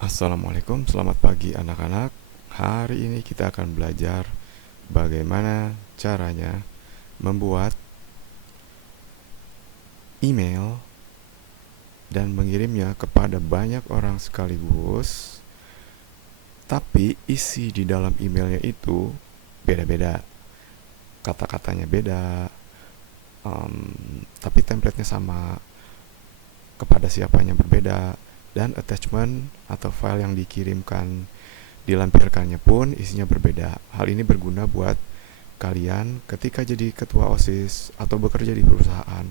Assalamualaikum, selamat pagi anak-anak. Hari ini kita akan belajar bagaimana caranya membuat email dan mengirimnya kepada banyak orang sekaligus, tapi isi di dalam emailnya itu beda-beda, kata-katanya beda, tapi template-nya sama, kepada siapanya berbeda, dan attachment atau file yang dikirimkan dilampirkannya pun isinya berbeda. Hal ini berguna buat kalian ketika jadi ketua OSIS atau bekerja di perusahaan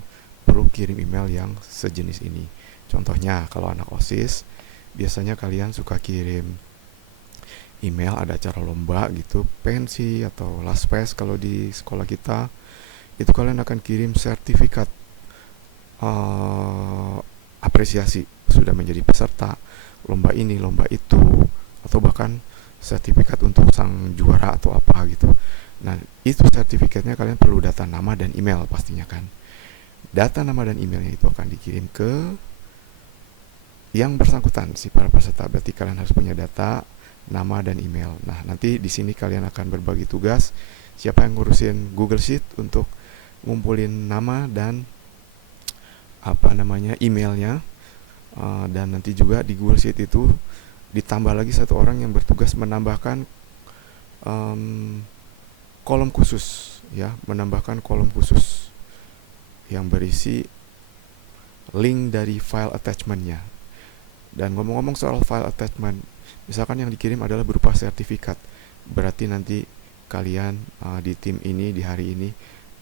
perlu kirim email yang sejenis ini. Contohnya kalau anak OSIS biasanya kalian suka kirim email ada acara lomba gitu, pensi atau last fest kalau di sekolah kita, itu kalian akan kirim sertifikat apresiasi sudah menjadi peserta lomba ini, lomba itu, atau bahkan sertifikat untuk sang juara atau apa gitu. Nah, itu sertifikatnya kalian perlu data nama dan email pastinya kan. Data nama dan emailnya itu akan dikirim ke yang bersangkutan si para peserta. Berarti kalian harus punya data, nama dan email. Nah, nanti di sini kalian akan berbagi tugas. Siapa yang ngurusin Google Sheet untuk ngumpulin nama dan emailnya. Dan nanti juga di Google Sheet itu ditambah lagi satu orang yang bertugas menambahkan kolom khusus, ya, menambahkan kolom khusus yang berisi link dari file attachment-nya. Dan ngomong-ngomong soal file attachment, misalkan yang dikirim adalah berupa sertifikat, berarti nanti kalian di tim ini di hari ini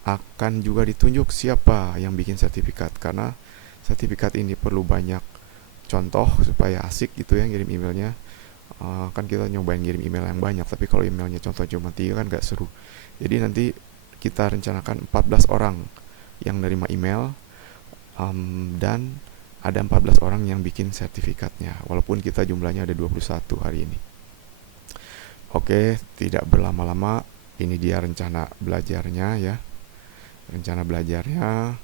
akan juga ditunjuk siapa yang bikin sertifikat, karena sertifikat ini perlu banyak contoh supaya asik gitu ya ngirim emailnya. Kan kita nyobain ngirim email yang banyak, tapi kalau emailnya contoh cuma 3 kan gak seru. Jadi nanti kita rencanakan 14 orang yang nerima email, dan ada 14 orang yang bikin sertifikatnya, walaupun kita jumlahnya ada 21 hari ini. Oke, tidak berlama-lama, ini dia rencana belajarnya ya. Rencana belajarnya,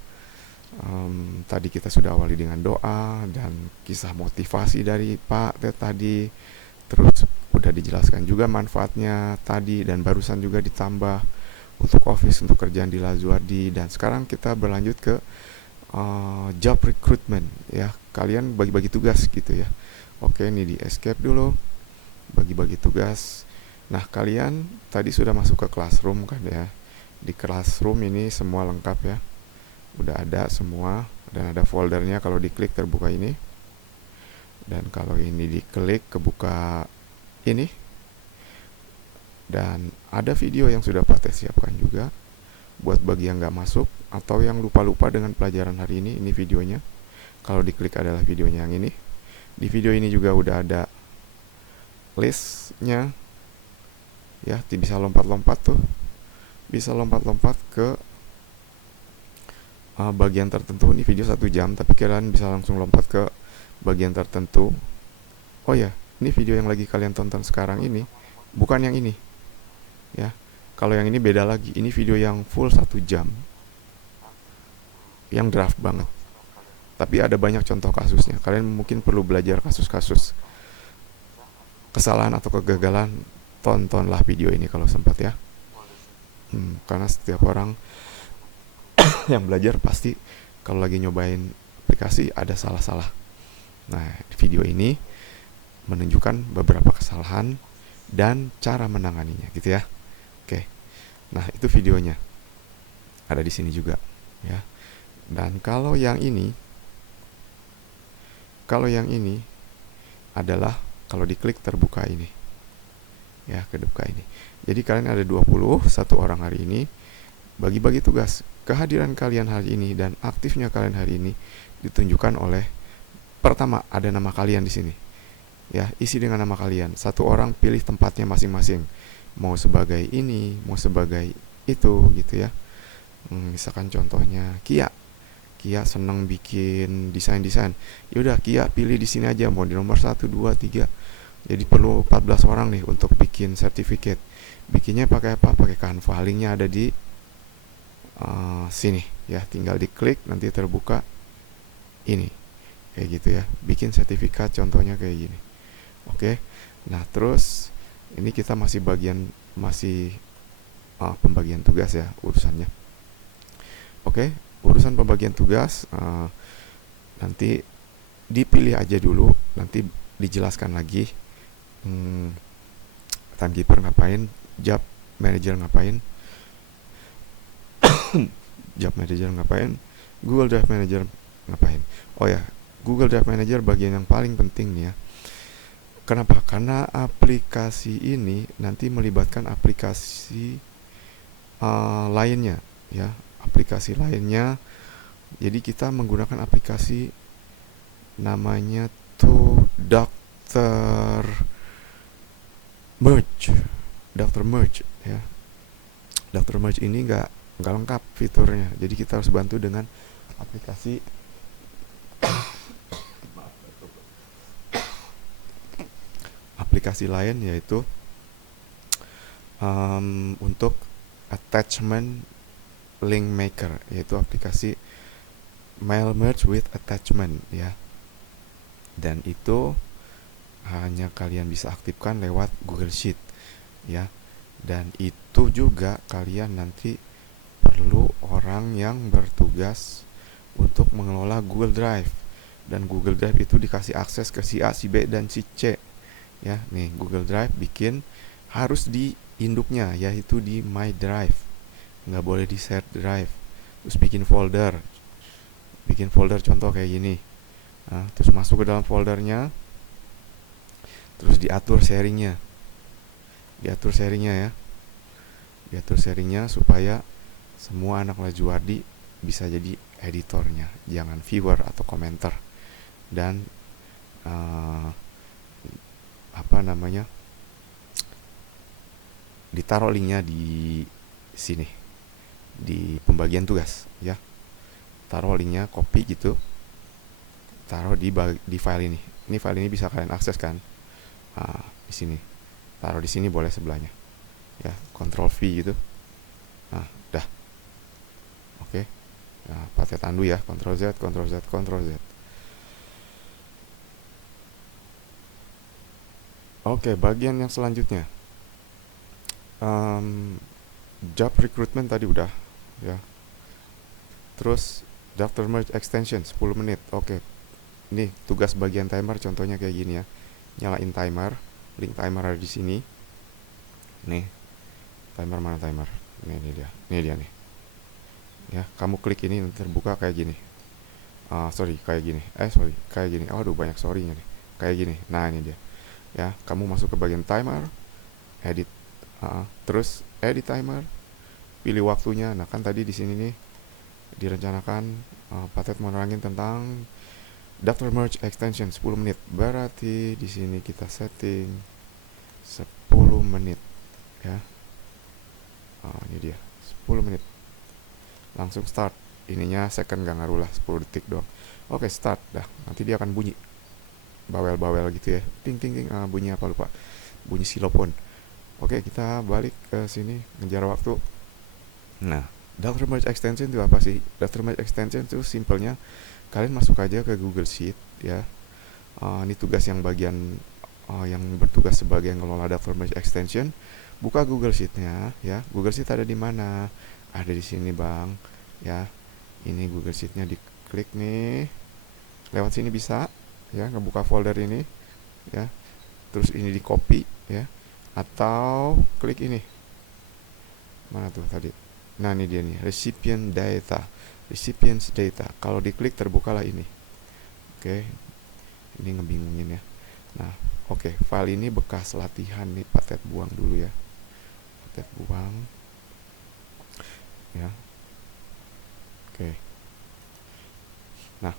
tadi kita sudah awali dengan doa dan kisah motivasi dari Pak Ted tadi. Terus udah dijelaskan juga manfaatnya tadi, dan barusan juga ditambah untuk office, untuk kerjaan di Lazuardi. Dan sekarang kita berlanjut ke job recruitment ya. Kalian bagi-bagi tugas gitu ya. Oke, ini di escape dulu, bagi-bagi tugas. Nah, kalian tadi sudah masuk ke classroom kan ya. Di classroom ini semua lengkap ya, udah ada semua, dan ada foldernya. Kalau diklik terbuka ini, dan kalau ini diklik kebuka ini, dan ada video yang sudah Pak Teh siapkan juga buat bagi yang nggak masuk atau yang lupa-lupa dengan pelajaran hari ini videonya. Kalau diklik adalah videonya yang ini. Di video ini juga udah ada listnya ya, bisa lompat-lompat tuh, bisa lompat-lompat ke bagian tertentu. Ini video 1 jam, tapi kalian bisa langsung lompat ke bagian tertentu. Oh ya, ini video yang lagi kalian tonton sekarang ini bukan yang ini ya. Kalau yang ini beda lagi, ini video yang full 1 jam, yang draft banget, tapi ada banyak contoh kasusnya. Kalian mungkin perlu belajar kasus-kasus kesalahan atau kegagalan, tontonlah video ini kalau sempat ya. Karena setiap orang yang belajar pasti kalau lagi nyobain aplikasi ada salah-salah. Nah, video ini menunjukkan beberapa kesalahan dan cara menanganinya gitu ya. Oke. Nah, itu videonya. Ada di sini juga ya. Dan kalau yang ini adalah kalau diklik terbuka ini. Ya, kebuka ini. Jadi kalian ada 21 orang hari ini, bagi-bagi tugas. Kehadiran kalian hari ini dan aktifnya kalian hari ini ditunjukkan oleh, pertama ada nama kalian di sini. Ya, isi dengan nama kalian. Satu orang pilih tempatnya masing-masing. Mau sebagai ini, mau sebagai itu gitu ya. Misalkan contohnya Kia seneng bikin desain. Yaudah Kia pilih di sini aja, mau di nomor 1, 2, 3. Jadi perlu 14 orang nih untuk bikin sertifikat. Bikinnya pakai apa? Pakai Canva. Linknya ada di sini ya, tinggal diklik nanti terbuka ini kayak gitu ya. Bikin sertifikat contohnya kayak gini. Oke. Nah, terus ini kita masih pembagian tugas ya urusannya. Oke, urusan pembagian tugas nanti dipilih aja dulu, nanti dijelaskan lagi. Timekeeper ngapain, job manager ngapain, job manager ngapain, Google Drive Manager ngapain. Oh ya, Google Drive Manager bagian yang paling penting nih ya. Kenapa? Karena aplikasi ini nanti melibatkan aplikasi lainnya ya, aplikasi lainnya. Jadi kita menggunakan aplikasi namanya tuh Merge, Dr. Merge ya. Dr. Merge ini nggak lengkap fiturnya, jadi kita harus bantu dengan aplikasi lain, yaitu untuk attachment link maker, yaitu aplikasi mail merge with attachment ya. Dan itu hanya kalian bisa aktifkan lewat Google Sheet ya. Dan itu juga kalian nanti perlu orang yang bertugas untuk mengelola Google Drive. Dan Google Drive itu dikasih akses ke si A, si B, dan si C ya. Nih, Google Drive harus di induknya, yaitu di My Drive, nggak boleh di Shared Drive. Terus bikin folder contoh kayak gini. Nah, terus masuk ke dalam foldernya, terus diatur sharingnya ya, diatur sharingnya supaya semua anak Lajuardi bisa jadi editornya, jangan viewer atau komentar. Dan ditaruh linknya di sini di pembagian tugas ya. Taruh linknya, copy gitu, taruh di file ini. Ini file ini bisa kalian akses kan? Di sini, taruh di sini boleh sebelahnya ya, Ctrl V gitu. Nah, dah. Oke. Nah, pakai tandu ya, Ctrl Z, Ctrl Z, Ctrl Z. Oke, bagian yang selanjutnya, job recruitment tadi udah ya. Terus Dr. Merge extension 10 menit. Oke. Ini tugas bagian timer, contohnya kayak gini ya. Nyalain timer, link timer ada di sini. Nih. Timer mana timer? Ini dia. Nih. Ya, kamu klik ini nanti terbuka kayak gini. Kayak gini. Aduh, banyak sorry-nya nih. Kayak gini. Nah, ini dia. Ya, kamu masuk ke bagian timer, edit. Terus edit timer, pilih waktunya. Nah, kan tadi di sini nih direncanakan Patet menerangin tentang Dr. Merge extension 10 menit. Berarti di sini kita setting 10 menit ya. Ini dia 10 menit. Langsung start. Ininya second gak ngaruh lah, 10 detik doang. Oke, start dah. Nanti dia akan bunyi bawel-bawel gitu ya. Ting ting ting. Bunyi apa lupa. Bunyi silopon. Oke, kita balik ke sini ngejar waktu. Nah, Dr. Merge extension itu apa sih? Dr. Merge extension itu simpelnya kalian masuk aja ke Google Sheet ya. Ini tugas yang bagian yang bertugas sebagai ngelola Dr. Merge extension. Buka Google Sheet-nya ya. Google Sheet ada di mana? Ada di sini, Bang. Ya. Ini Google Sheet-nya, diklik nih. Lewat sini bisa ya, ngebuka folder ini ya. Terus ini di copy ya. Atau klik ini. Mana tuh tadi? Nah, ini dia nih, recipients data. Kalau diklik terbukalah ini. Oke. Ini ngebingungin ya. Nah, oke, file ini bekas latihan nih, Patet buang dulu ya. Patet buang. Ya. Oke. Nah,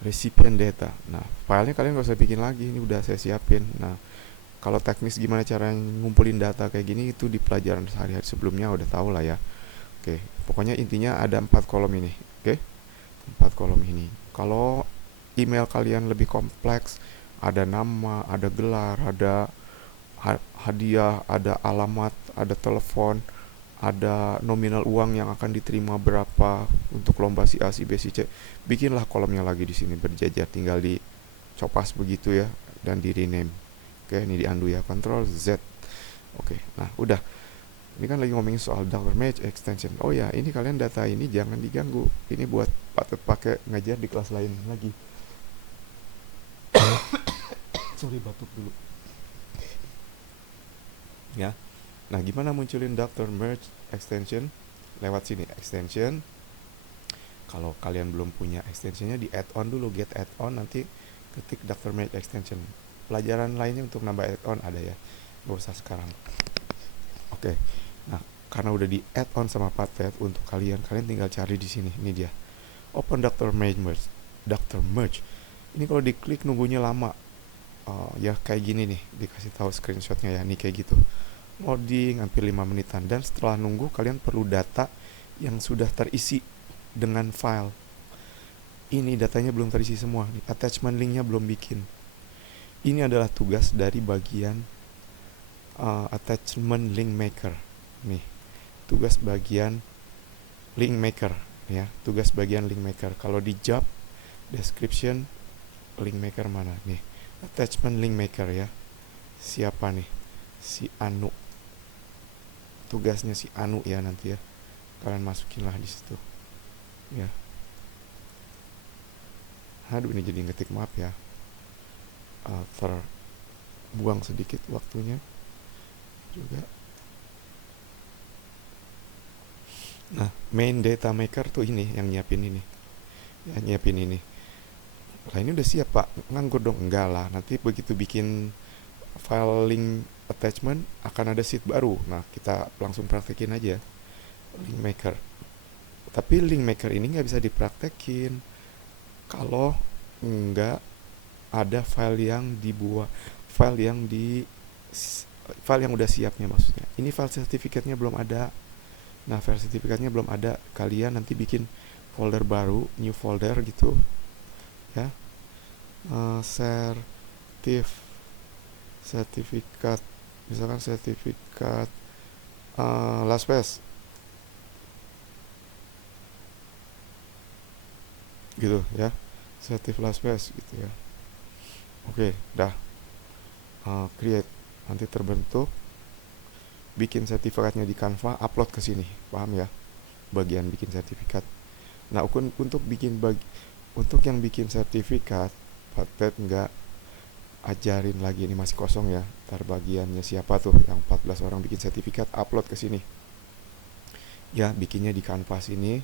recipient data. Nah, filenya kalian gak usah bikin lagi, ini udah saya siapin. Nah, kalau teknis gimana cara ngumpulin data kayak gini itu di pelajaran sehari-hari sebelumnya udah tahu lah ya. Oke, pokoknya intinya ada 4 kolom ini. Oke, 4 kolom ini. Kalau email kalian lebih kompleks, ada nama, ada gelar, ada hadiah, ada alamat, ada telepon, ada nominal uang yang akan diterima berapa untuk lomba si A, si B, si C. Bikinlah kolomnya lagi di sini berjajar, tinggal dicopas begitu ya. dan di rename. Oke, ini di undo ya, Ctrl Z. Oke, nah udah. Ini kan lagi ngomongin soal Dr. Merge extension. Oh ya, ini kalian data ini jangan diganggu. Ini buat pakai ngajar di kelas lain lagi. Sorry, batuk dulu. Ya. Nah, gimana munculin Dr. Merge extension? Lewat sini, extension. Kalau kalian belum punya extensionnya, di add-on dulu, get add-on, nanti ketik Dr. Merge extension. Pelajaran lainnya untuk nambah add-on ada ya, gak usah sekarang. Oke. Nah, karena udah di add-on sama Puppet untuk kalian tinggal cari di sini. Ini dia. Open Dr. Merge. Dr. Merge. Ini kalau diklik nunggunya lama. Ya kayak gini nih, dikasih tahu screenshotnya ya, nih kayak gitu. Loading hampir 5 menitan, dan setelah nunggu kalian perlu data yang sudah terisi dengan file. Ini datanya belum terisi semua, nih, attachment linknya belum bikin. Ini adalah tugas dari bagian attachment link maker. Nih, tugas bagian link maker ya, tugas bagian link maker. Kalau di job description, link maker mana nih? Attachment link maker ya. Siapa nih? Si Anu. Tugasnya si Anu ya nanti ya. Kalian masukinlah di situ. Ya. Aduh, ini jadi ngetik, maaf ya. Terbuang sedikit waktunya juga. Nah, main data maker tuh ini yang nyiapin ini. Ya, nyiapin ini. Lah ini udah siap pak, nganggur dong? Enggak lah, nanti begitu bikin file link attachment akan ada sheet baru. Nah, kita langsung praktekin aja link maker. Tapi link maker ini nggak bisa dipraktekin kalau nggak ada file yang dibuat, file yang udah siapnya maksudnya. Ini file sertifikatnya belum ada. Nah, file sertifikatnya belum ada. Kalian nanti bikin folder baru, new folder gitu ya. Sertifikat, misalkan sertifikat LastPass gitu ya, sertifikat LastPass gitu ya. Oke, dah. Create, nanti terbentuk. Bikin sertifikatnya di Canva, upload ke sini, paham ya? Bagian bikin sertifikat. Nah, untuk yang bikin sertifikat, Puppet nggak ajarin lagi, ini masih kosong ya. Ntar bagiannya siapa tuh yang 14 orang bikin sertifikat, upload ke sini. Ya, bikinnya di Canva sini,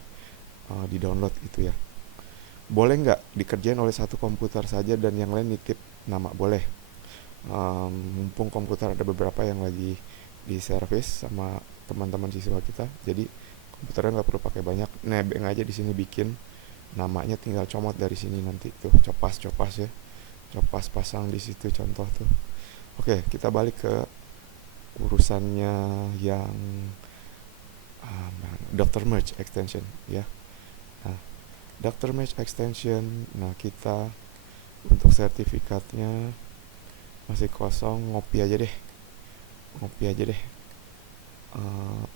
di download gitu ya. Boleh nggak dikerjain oleh satu komputer saja dan yang lain nitip nama? Boleh. Mumpung komputer ada beberapa yang lagi di service sama teman-teman siswa kita, jadi komputernya nggak perlu pakai banyak, nebeng aja di sini bikin namanya, tinggal comot dari sini nanti tuh, copas ya, copas pasang di situ contoh tuh. Oke, kita balik ke urusannya yang Dr. Merge extension ya. Nah, Dr. Merge extension, nah kita untuk sertifikatnya masih kosong, ngopi aja deh.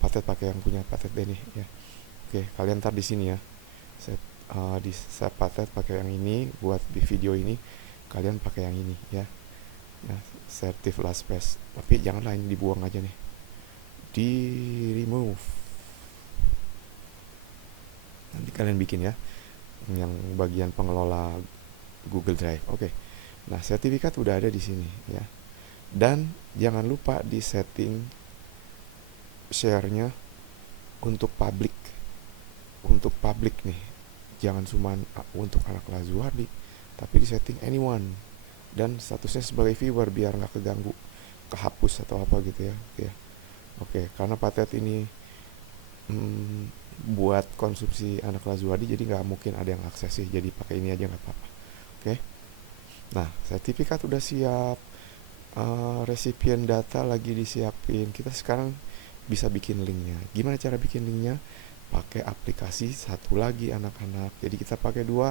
Puppet pakai yang punya Puppet deh nih ya. Oke, kalian ntar di sini ya, di Puppet pakai yang ini, buat di video ini kalian pakai yang ini ya. Ya, Certif LastPass, tapi janganlah ini dibuang aja nih, di remove. Nanti kalian bikin ya yang bagian pengelola Google Drive. Oke. Nah, sertifikat udah ada di sini ya. Dan jangan lupa di setting share-nya untuk public. Untuk public nih. Jangan cuma untuk anak Lazuardi, tapi di setting anyone. Dan statusnya sebagai viewer biar nggak keganggu, kehapus atau apa gitu ya. Oke, karena Puppet ini buat konsumsi anak Lazuardi, jadi nggak mungkin ada yang akses sih. Jadi pakai ini aja nggak apa-apa. Oke. Nah, sertifikat udah siap. Recipient data lagi disiapin. Kita sekarang bisa bikin linknya. Gimana cara bikin linknya? Pakai aplikasi satu lagi anak-anak. Jadi kita pakai dua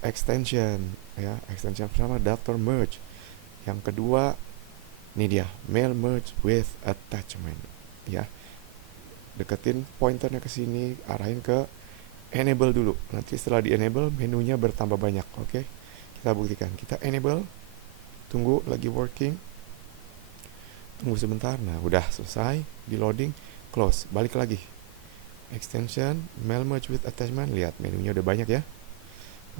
extension ya. Extension pertama Dr. Merge. Yang kedua ini dia, mail merge with attachment ya. Deketin pointernya ke sini, arahin ke enable dulu. Nanti setelah di enable menunya bertambah banyak. Oke. Kita buktikan. Kita enable. tunggu lagi working, tunggu sebentar. Nah udah selesai di loading, close, balik lagi extension mail merge with attachment. Lihat menunya udah banyak ya.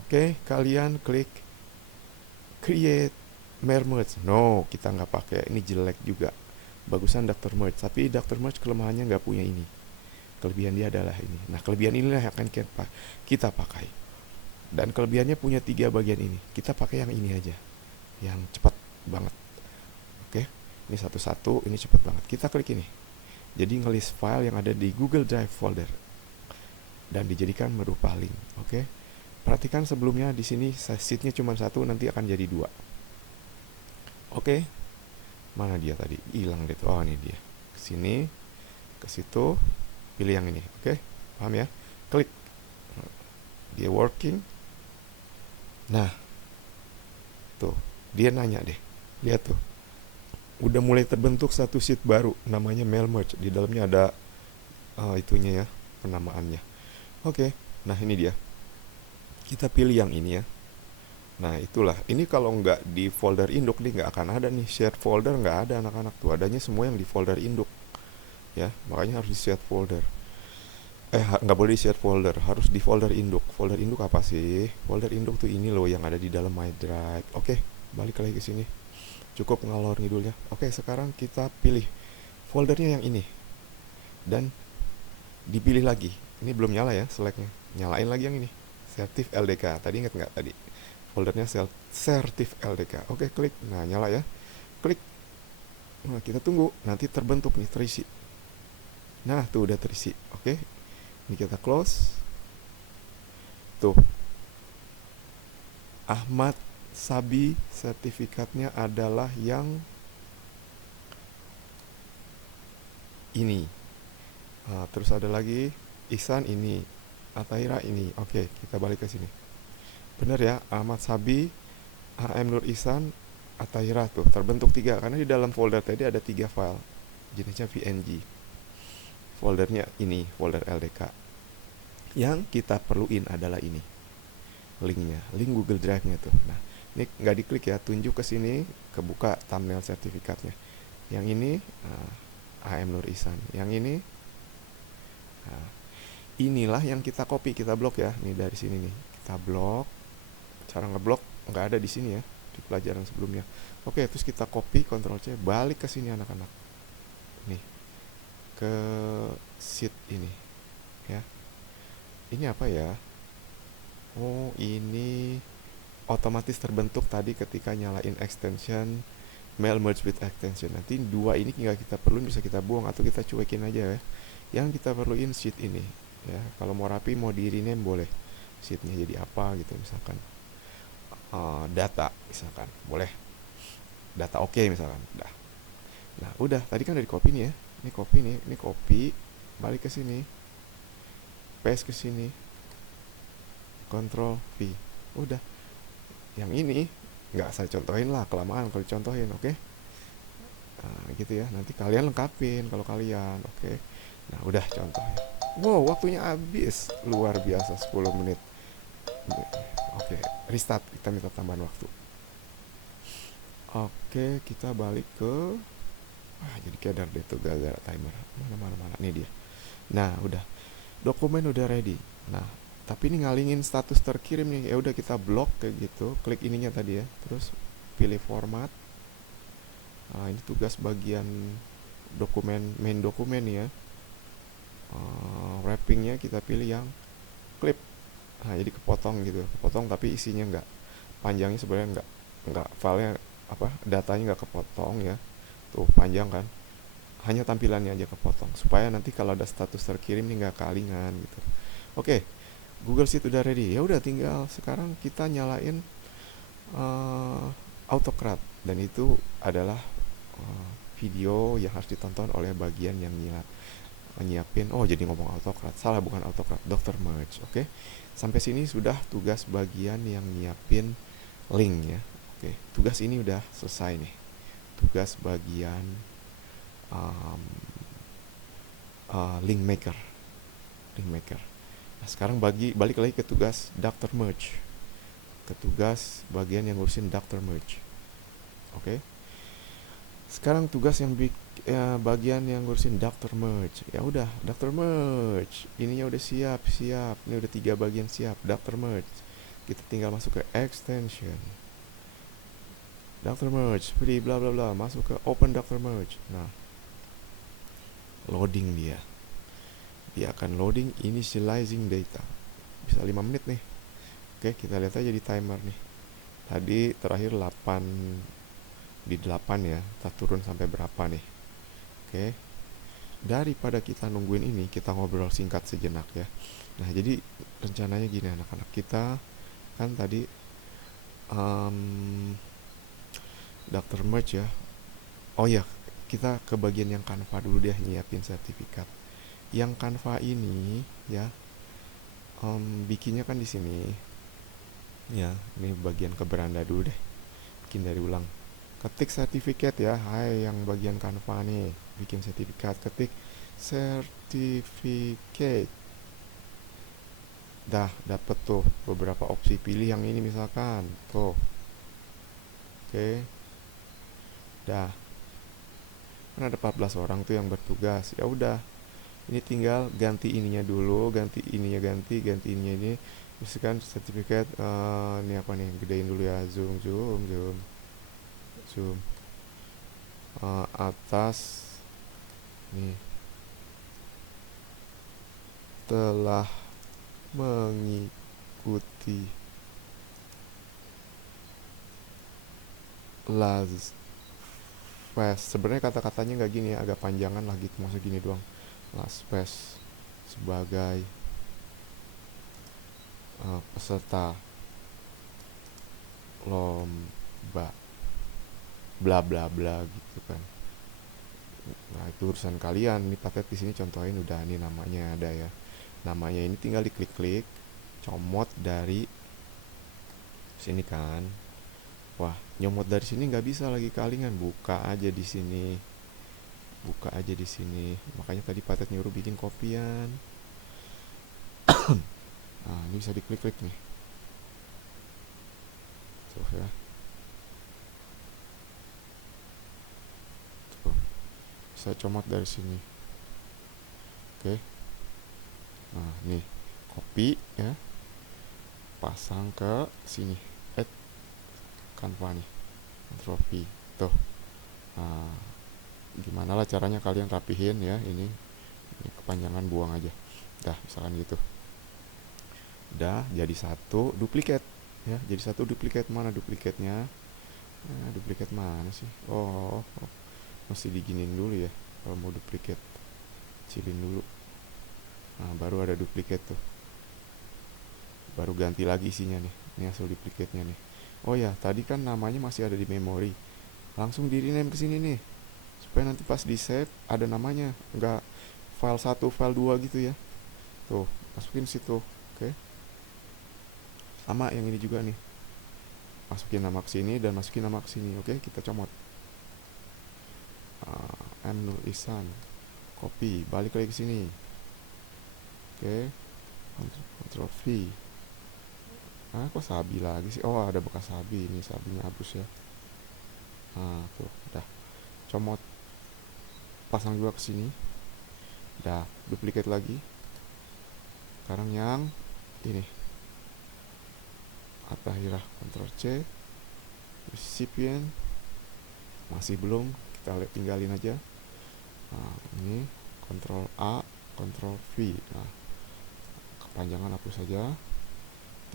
Oke, kalian klik create mail merge. No, kita nggak pakai, ini jelek juga. Bagusan Dr. Merge, tapi Dr. Merge kelemahannya nggak punya ini. Kelebihan dia adalah ini. Nah kelebihan inilah yang akan kita pakai. Dan kelebihannya punya 3 bagian ini. Kita pakai yang ini aja, yang cepat banget. Oke, ini satu-satu, ini cepat banget. Kita klik ini. Jadi ngelist file yang ada di Google Drive folder dan dijadikan berupa link. Oke, perhatikan sebelumnya di sini sheetnya cuma 1, nanti akan jadi 2. Oke, mana dia tadi? Hilang deh tuh. Oh ini dia. Kesini, ke situ, pilih yang ini. Oke, paham ya? Klik. Dia working. Nah, tuh, dia nanya deh. Lihat tuh. Udah mulai terbentuk satu sheet baru, namanya mail merge. Di dalamnya ada itunya ya, penamaannya. Oke, nah ini dia. Kita pilih yang ini ya. Nah itulah, ini kalau nggak di folder induk, dia nggak akan ada nih. Shared folder nggak ada anak-anak tuh, adanya semua yang di folder induk ya, makanya harus di shared folder. Nggak boleh di shared folder, harus di folder induk. Folder induk apa sih? Folder induk tuh ini loh, yang ada di dalam My Drive. Oke, balik lagi ke sini. Cukup ngalor ngidulnya. Oke, sekarang kita pilih foldernya yang ini dan dipilih lagi. Ini belum nyala ya select-nya. Nyalain lagi yang ini, Certif LDK. Tadi ingat nggak tadi? Foldernya Certif LDK. Oke, klik. Nah, nyala ya. Klik. Nah, kita tunggu. Nanti terbentuk nih, terisi. Nah, tuh udah terisi. Oke. Ini kita close. Tuh. Ahmad Sabi sertifikatnya adalah yang ini. Terus ada lagi Ihsan ini, Ataira ini. Oke, kita balik ke sini. Bener ya, Ahmad Sabi, AM Nur Ihsan, Ataira tuh terbentuk 3 karena di dalam folder tadi ada 3 file. Jenisnya PNG. Foldernya ini, folder LDK. Yang kita perluin adalah ini. Linknya, link Google Drive-nya tuh. Nah, ini nggak diklik ya, tunjuk ke sini, kebuka thumbnail sertifikatnya. Yang ini AM Nur Ihsan. Yang ini, nah, inilah yang kita copy, kita blok ya. Ini dari sini nih, kita blok. Cara ngeblok nggak ada di sini ya, di pelajaran sebelumnya. Oke, terus kita copy, Ctrl C, balik ke sini anak-anak. Nih, ke sheet ini, ya. Ini apa ya? Oh, ini otomatis terbentuk tadi ketika nyalain extension mail merge with extension. Nanti 2 ini tinggal kita perluin, bisa kita buang atau kita cuekin aja ya. Yang kita perluin sheet ini ya. Kalau mau rapi, mau di rename boleh. Sheetnya jadi apa gitu, misalkan data misalkan, boleh. Data oke misalkan. Nah, udah tadi kan udah di copy nih ya. Ini copy nih, ini copy, balik ke sini. Paste ke sini. Ctrl V. Udah. Yang ini nggak saya contohin lah, kelamaan kalau dicontohin. Oke. Nah, gitu ya. Nanti kalian lengkapin kalau kalian. Oke. Nah, udah contohnya. Wow, waktunya habis. Luar biasa, 10 menit. Oke, restart. Kita minta tambahan waktu. Oke, kita balik ke jadi kedar deh tuh gara-gara timer. Mana. Ini dia. Nah, udah. Dokumen udah ready. Nah, tapi ini ngalingin status terkirim nih. Ya udah, kita blok kayak gitu. Klik ininya tadi ya. Terus pilih format. Nah, ini tugas bagian dokumen, main dokumen ya. Wrappingnya kita pilih yang clip. Nah, jadi kepotong gitu, kepotong tapi isinya enggak, panjangnya sebenarnya enggak filenya datanya enggak kepotong ya. Tuh panjang kan, hanya tampilannya aja kepotong supaya nanti kalau ada status terkirim nih enggak kealingan gitu. Oke, Google Sheet udah ready. Ya udah, tinggal sekarang kita nyalain autocrat, dan itu adalah video yang harus ditonton oleh bagian yang nyiapin. Oh, jadi ngomong autocrat, salah, bukan autocrat, Dr. Merge. Oke, sampai sini sudah tugas bagian yang nyiapin link ya. Oke, tugas ini udah selesai nih, tugas bagian link maker. Nah, sekarang balik lagi ke tugas Dr. Merge, ke tugas bagian yang ngurusin Dr. Merge. Oke. Sekarang tugas yang bagian yang ngurusin daftar merge. Ya udah, daftar merge. Ininya udah siap. Ini udah 3 bagian siap, daftar merge. Kita tinggal masuk ke extension. Daftar merge, pilih bla bla bla, masuk ke open daftar merge. Nah, loading dia. Dia akan loading initializing data. Bisa 5 menit nih. Oke, kita lihat aja di timer nih. Tadi terakhir 8 di 8 ya. Kita turun sampai berapa nih? Oke. Daripada kita nungguin ini, kita ngobrol singkat sejenak ya. Nah, jadi rencananya gini anak-anak, kita kan tadi daftar merge ya. Oh ya, kita ke bagian yang Canva dulu deh, nyiapin sertifikat. Yang Canva ini ya, bikinnya kan di sini. Ya, ini bagian ke beranda dulu deh. Bikin dari ulang. Ketik sertifikat ya, hai yang bagian Canva nih, bikin sertifikat, ketik sertifikat. Dah, dapet tuh beberapa opsi, pilih yang ini misalkan. Tuh. Oke. Dah. Kan ada 14 orang tuh yang bertugas. Ya udah. Ini tinggal ganti ininya dulu, ganti ininya ganti ininya ini. Misalkan sertifikat ini apa nih? Gedein dulu ya, zoom. Atas nih, telah mengikuti last fast. Sebenarnya kata-katanya nggak gini ya, agak panjangan lah gitu, maksudnya gini doang. Last fast sebagai peserta lomba bla bla bla gitu kan. Nah, itu urusan kalian. Ini paket di sini contohin udah, ini namanya ada ya. Namanya ini tinggal diklik-klik, comot dari sini kan. Wah, nyomot dari sini nggak bisa lagi kalingan, buka aja di sini. Makanya tadi Patet nyuruh bikin kopian. Nah, ini bisa diklik-klik nih. Tuh ya. Tuh. Bisa comot dari sini. Oke. Nah, nih. Copy ya. Pasang ke sini. Add Canva nih. Ctrl V. Tuh. Nah, gimana lah caranya kalian rapihin ya ini kepanjangan, buang aja. Dah, misalkan gitu. Udah jadi satu duplikat ya, jadi satu duplikat. Mana duplikatnya? Duplikat mana sih? Mesti diginin dulu ya kalau mau duplikat, kecilin dulu. Nah, baru ada duplikat tuh, baru ganti lagi isinya nih. Ini hasil duplikatnya nih. Oh ya, tadi kan namanya masih ada di memori, langsung di rename ke sini nih supaya nanti pas di save ada namanya, nggak file 1 file 2 gitu ya. Tuh, masukin situ. Oke. Sama yang ini juga nih, masukin nama ke sini dan masukin nama ke sini. Oke, kita comot. M Nur Ihsan, copy, balik lagi ke sini. Oke, Ctrl V. Kok Sabi lagi sih? Oh, ada bekas Sabi, ini Sabinya hapus ya. Nah, tuh, udah. Comot, pasang juga ke sini. Udah, duplikat lagi. Sekarang yang ini. Atahirah, Ctrl C. Recipient masih belum, kita tinggalin aja. Nah, ini Ctrl A, Ctrl V. Nah, kepanjangan hapus saja,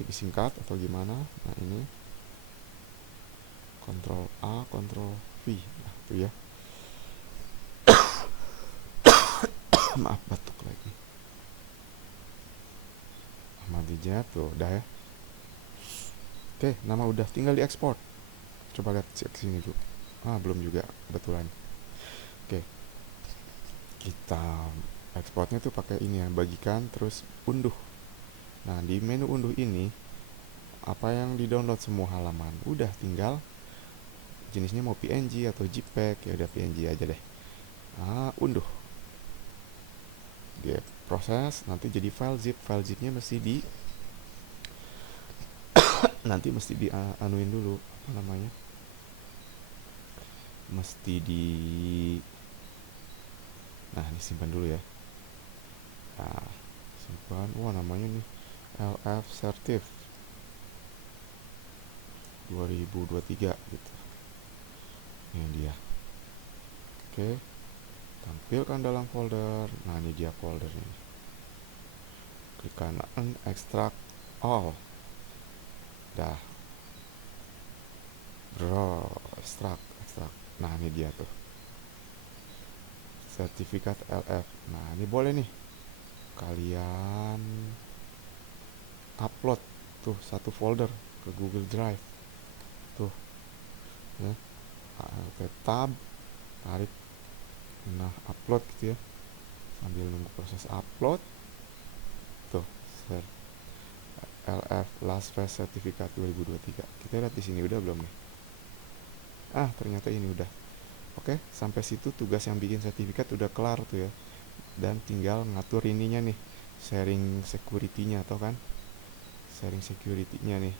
disingkat atau gimana. Nah, ini Ctrl A, Ctrl V. Nah, itu ya. Maaf, batuk lagi. Nama jatuh, udah ya. Oke, nama udah, tinggal diekspor. Coba lihat sini dulu. Belum juga, kebetulan. Oke, kita ekspornya tuh pakai ini ya, bagikan terus unduh. Nah, di menu unduh ini apa yang di-download semua halaman. Udah, tinggal jenisnya mau PNG atau JPEG, ya udah PNG aja deh. Unduh. Dia proses nanti jadi file zip. File zipnya mesti di nanti mesti di anuin dulu, apa namanya, mesti di, nah ini simpan dulu ya. Nah, simpan. Wah, namanya nih LF Certif 2023 gitu. Ini dia. Oke, tampilkan dalam folder. Nah, ini dia foldernya. Klik kanan, extract all. Dah. Bro, extract. Nah, ini dia tuh. Sertifikat LF. Nah, ini boleh nih. Kalian upload tuh satu folder ke Google Drive. Tuh, ya. Tab, tarik. Nah, upload gitu ya. Sambil nunggu proses upload. Tuh, LF Last Phase Certificate 2023. Kita lihat di sini udah belum nih? Ah, ternyata ini udah. Oke, sampai situ tugas yang bikin sertifikat udah kelar tuh ya. Dan tinggal ngatur ininya nih, sharing security-nya atau kan? Sharing security-nya nih.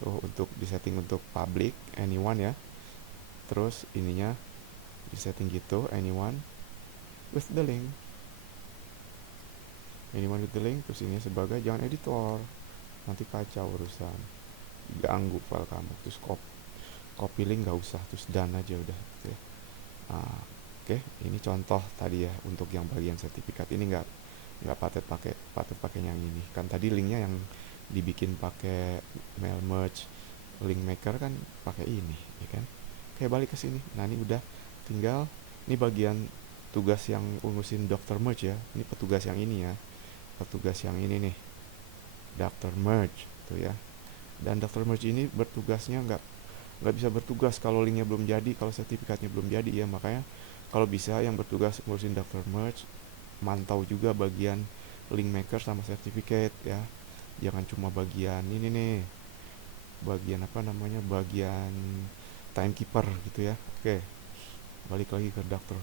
Tuh untuk disetting untuk public anyone ya. Terus ininya disetting gitu anyone with the link. Anyone with the link, terus ini sebagai jangan editor. Nanti kacau urusan. Ganggu file kamu. Terus copy link nggak usah, terus done aja udah gitu ya. Nah, oke, ini contoh tadi ya untuk yang bagian sertifikat. Ini nggak patut pakai yang ini. Kan tadi linknya yang dibikin pakai mail merge link maker kan pakai ini, ya kan? Oke, balik ke sini. Nah, ini udah tinggal ini bagian tugas yang ngurusin daftar merge ya. Ini petugas yang ini ya. Petugas yang ini nih. Daftar merge tuh ya. Dan daftar merge ini bertugasnya nggak bisa bertugas kalau linknya belum jadi, kalau sertifikatnya belum jadi ya. Makanya kalau bisa yang bertugas ngurusin daftar merge mantau juga bagian link maker sama sertifikat ya, jangan cuma bagian ini nih, bagian apa namanya, bagian timekeeper gitu ya. Oke, balik lagi ke daftar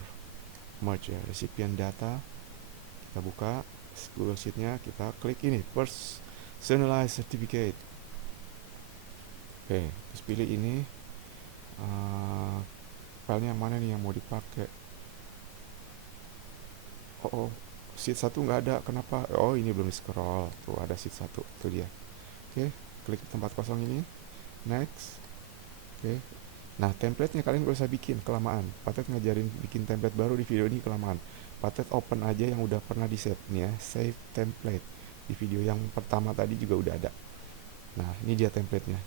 merge ya, recipient data, kita buka Google Sheet-nya, kita klik ini personalized certificate. Oke, terus pilih ini filenya yang mana nih yang mau dipakai. Oh, sheet 1 nggak ada, kenapa? Oh, ini belum di scroll, tuh ada sheet 1, tuh dia. Oke, klik tempat kosong ini, next. Oke, nah template-nya kalian gak usah bikin, kelamaan. Patet ngajarin bikin template baru di video ini kelamaan. Patet open aja yang udah pernah di save nih ya, save template. Di video yang pertama tadi juga udah ada. Nah, ini dia template-nya,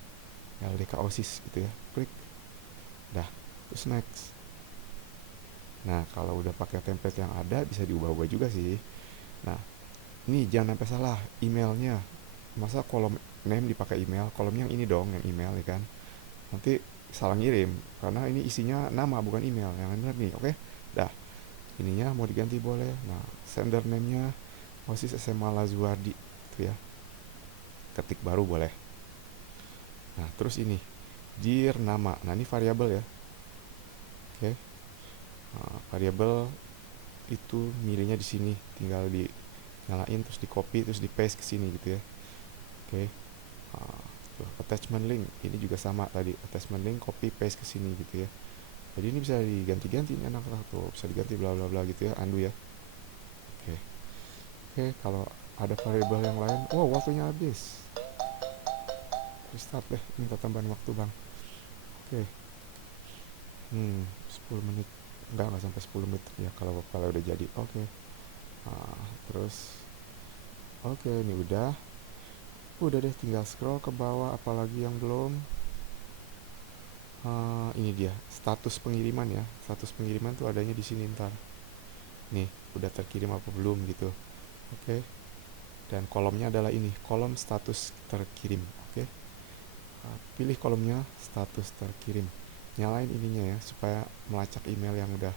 LDK OSIS gitu ya, klik, dah, terus next. Nah, kalau udah pakai template yang ada bisa diubah-ubah juga sih. Nah, ini jangan sampai salah emailnya. Masa kolom name dipakai email, kolomnya yang ini dong, yang email ya kan. Nanti salah ngirim karena ini isinya nama bukan email. Yang benar nih, oke? Dah. Ininya mau diganti boleh. Nah, sender name-nya OSIS SMA Lazuardi itu ya. Ketik baru boleh. Nah, terus ini dir nama. Nah, ini variabel ya. Oke. Nah, variabel itu milihnya di sini, tinggal di nyalain terus di copy terus di paste ke sini gitu ya. Oke. Attachment link ini juga sama tadi, attachment link copy paste ke sini gitu ya. Jadi ini bisa diganti-ganti, ini enak lah tuh, bisa diganti bla bla bla gitu ya, undo ya. Oke, kalau ada variabel yang lain, waktunya habis, restart deh, minta tambahan waktu bang. Oke, 10 menit, nggak sampai 10 menit ya kalau udah jadi. Oke. Terus oke, ini udah deh, tinggal scroll ke bawah, apalagi yang belum. Ini dia status pengiriman ya, status pengiriman tuh adanya di sini ntar. Nih, udah terkirim apa belum gitu. Oke. Dan kolomnya adalah ini, kolom status terkirim. Oke. Pilih kolomnya status terkirim. Nyalain ininya ya supaya melacak email yang udah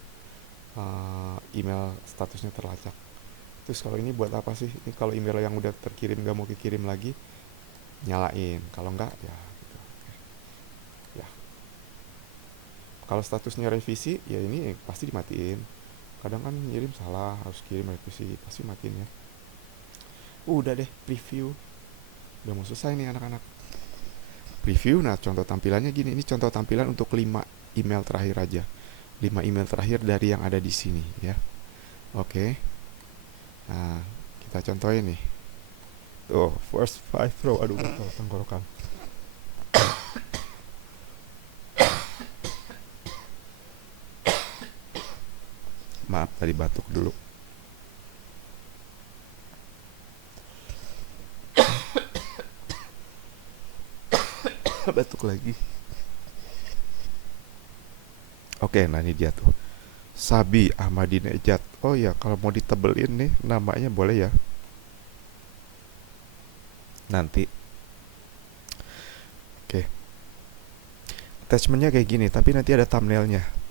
email statusnya terlacak. Terus kalau ini buat apa sih? Ini kalau email yang udah terkirim gak mau dikirim lagi, nyalain. Kalau enggak ya gitu. Ya. Kalau statusnya revisi ya ini pasti dimatiin. Kadang kan ngirim salah, harus kirim revisi, pasti matiin ya. Udah deh, preview. Udah mau selesai nih anak-anak. Preview, nah contoh tampilannya gini. Ini contoh tampilan untuk 5 email terakhir aja. 5 email terakhir dari yang ada di sini ya. Oke. Nah, kita contohin nih. Tuh, first 5 row. Aduh, gatal tenggorokan. Maaf, tadi batuk dulu. Batuk lagi. Oke, nah ini dia tuh. Sabi Ahmadinejad. Oh ya, kalau mau ditebelin nih namanya boleh ya. Nanti. Oke. Attachmentnya kayak gini, tapi nanti ada thumbnailnya.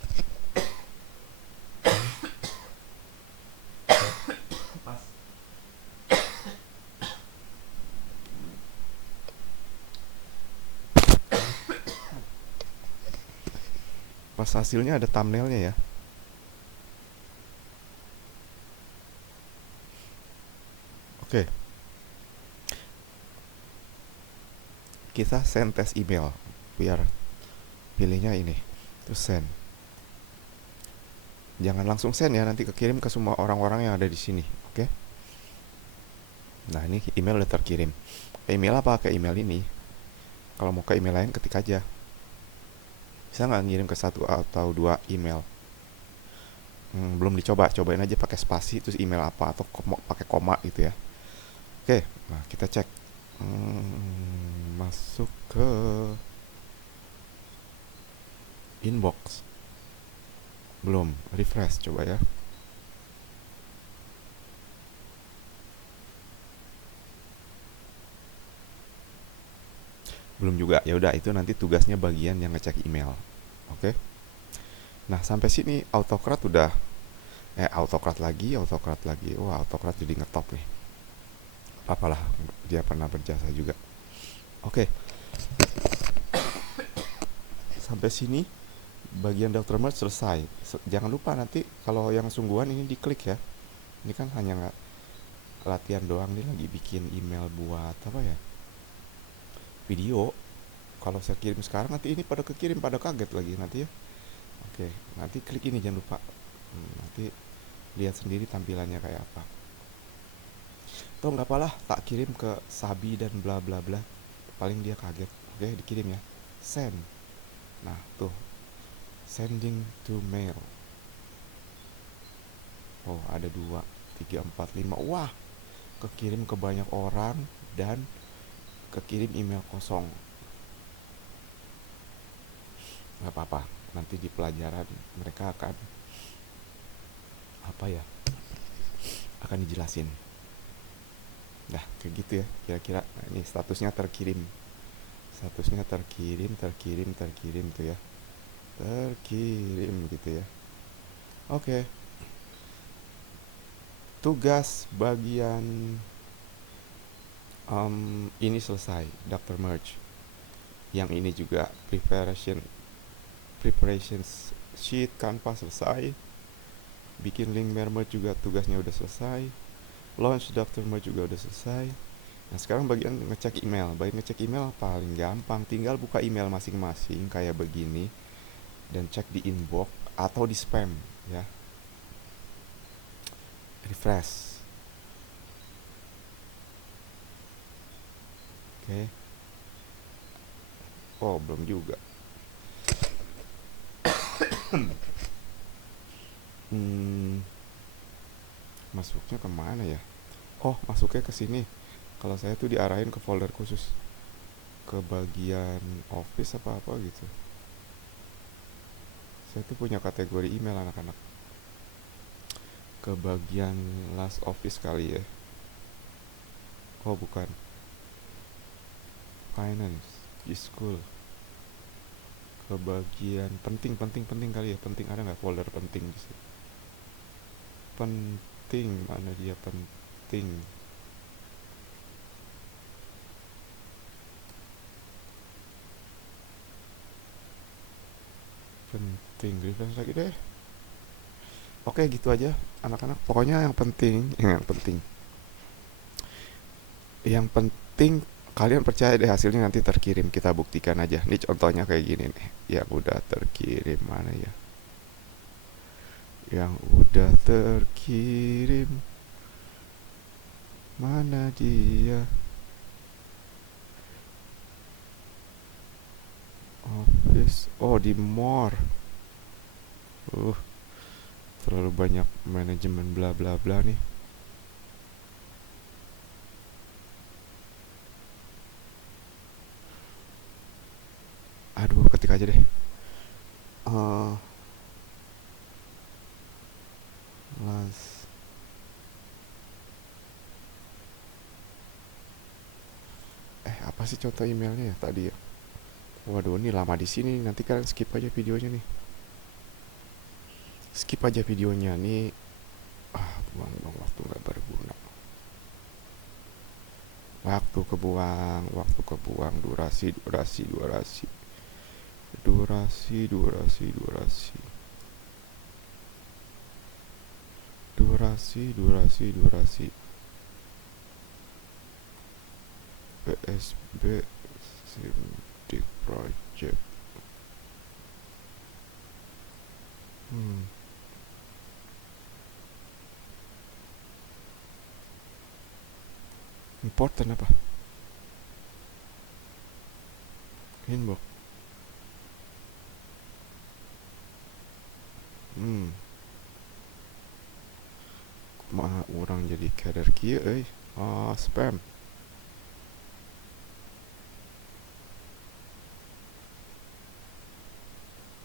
Pas hasilnya ada thumbnailnya ya. Oke. Kita send test email. Biar pilihnya ini. Terus send. Jangan langsung send ya, nanti kekirim ke semua orang-orang yang ada di sini. Oke. Nah, ini email udah terkirim. Ke email apa? Ke email ini. Kalau mau ke email lain ketik aja. Bisa nggak ngirim ke 1 atau 2 email? Belum dicoba, cobain aja pakai spasi terus email apa atau pakai koma gitu ya. Oke, nah kita cek. Masuk ke inbox. Belum, refresh coba ya. Belum juga. Ya udah, itu nanti tugasnya bagian yang ngecek email. Oke. Nah, sampai sini autocrat udah autocrat lagi. Wah, autocrat jadi ngetop nih. Apalah, dia pernah berjasa juga. Oke. Sampai sini bagian Dr. Merge selesai. Jangan lupa nanti kalau yang sungguhan ini diklik ya. Ini kan hanya latihan doang, nih lagi bikin email buat apa ya? Video. Kalau saya kirim sekarang nanti ini pada kekirim, pada kaget lagi nanti ya. Oke, nanti klik ini jangan lupa. Nanti lihat sendiri tampilannya kayak apa. Tuh nggak apalah, tak kirim ke Sabi dan bla bla bla. Paling dia kaget. Oke, dikirim ya. Send. Nah, tuh. Sending to mail. Oh, ada 2, 3, 4, 5. Wah, kekirim ke banyak orang dan kekirim email kosong. Nggak apa-apa, nanti di pelajaran mereka akan apa ya, akan dijelasin. Nah, kayak gitu ya kira-kira. Nah, ini statusnya terkirim tuh ya, terkirim gitu ya. Oke. Tugas bagian ini selesai, Dr. Merge. Yang ini juga preparation sheet Canva selesai. Bikin link merge juga tugasnya udah selesai. Launch Dr. Merge juga udah selesai. Nah, sekarang bagian ngecek email. Bagian ngecek email paling gampang, tinggal buka email masing-masing kayak begini dan cek di inbox atau di spam ya. Refresh. Oke. Oh, belum juga. Masuknya kemana ya? Oh, masuknya ke sini. Kalau saya tuh diarahin ke folder khusus, ke bagian office apa gitu. Saya tuh punya kategori email anak-anak. Ke bagian last office kali ya. Oh, bukan. Finance, school. Ke bagian penting kali ya. Penting, ada nggak folder penting di sini? Penting, mana dia penting? Penting, refresh lagi deh. Oke, gitu aja anak-anak. Pokoknya yang penting, yang penting kalian percaya deh, hasilnya nanti terkirim. Kita buktikan aja. Nih contohnya kayak gini nih, yang udah terkirim mana ya. yang udah terkirim. Mana dia? Office. Oh, di more. Uh, Terlalu banyak manajemen bla bla bla nih. Aduh, ketik aja deh. Uh, las. Apa sih contoh emailnya ya tadi ya? Waduh, ini lama di sini. Nanti kalian skip aja videonya nih. Skip aja videonya nih. Buang-buang waktu nggak berguna. Waktu kebuang, durasi. PSB Simdik Project. Hmm, important apa? Inbox. Hmm, orang jadi kader kia, spam.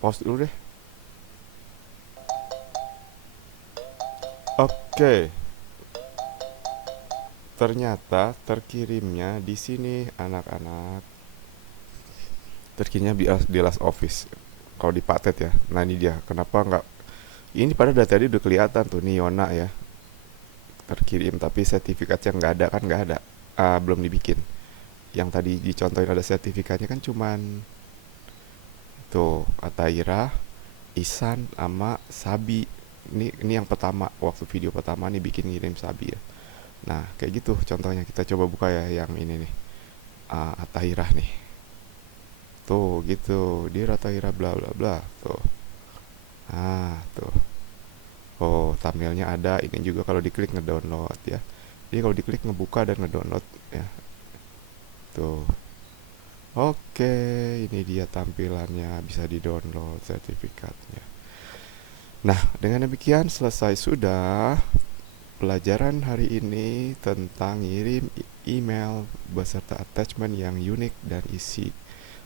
Post dulu deh. Oke, ternyata terkirimnya di sini anak-anak. Terkirimnya di Last Office. Kalau di Patet ya. Nah ini dia. Kenapa nggak? Ini pada dari tadi udah kelihatan tuh nih Yona ya terkirim, tapi sertifikatnya nggak ada kan, nggak ada. Belum dibikin. Yang tadi dicontohin ada sertifikatnya kan cuman tuh Ataira, Isan sama Sabi. Ini yang pertama, waktu video pertama nih bikin ngirim Sabi ya. Nah kayak gitu contohnya, kita coba buka ya yang ini nih. Ataira nih, tuh gitu dia Ataira bla bla bla tuh. Tuh. Oh, thumbnailnya ada. Ini juga kalau diklik ngedownload ya. Jadi kalau diklik ngebuka dan ngedownload ya. Tuh. Oke, ini dia tampilannya, bisa di-download sertifikatnya. Nah, dengan demikian selesai sudah pelajaran hari ini tentang ngirim email beserta attachment yang unik dan isi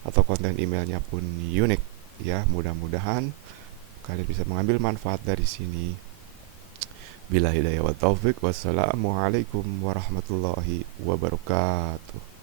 atau konten emailnya pun unik. Ya, mudah-mudahan kalian bisa mengambil manfaat dari sini. Bila hidayah wa taufik, wassalamualaikum warahmatullahi wabarakatuh.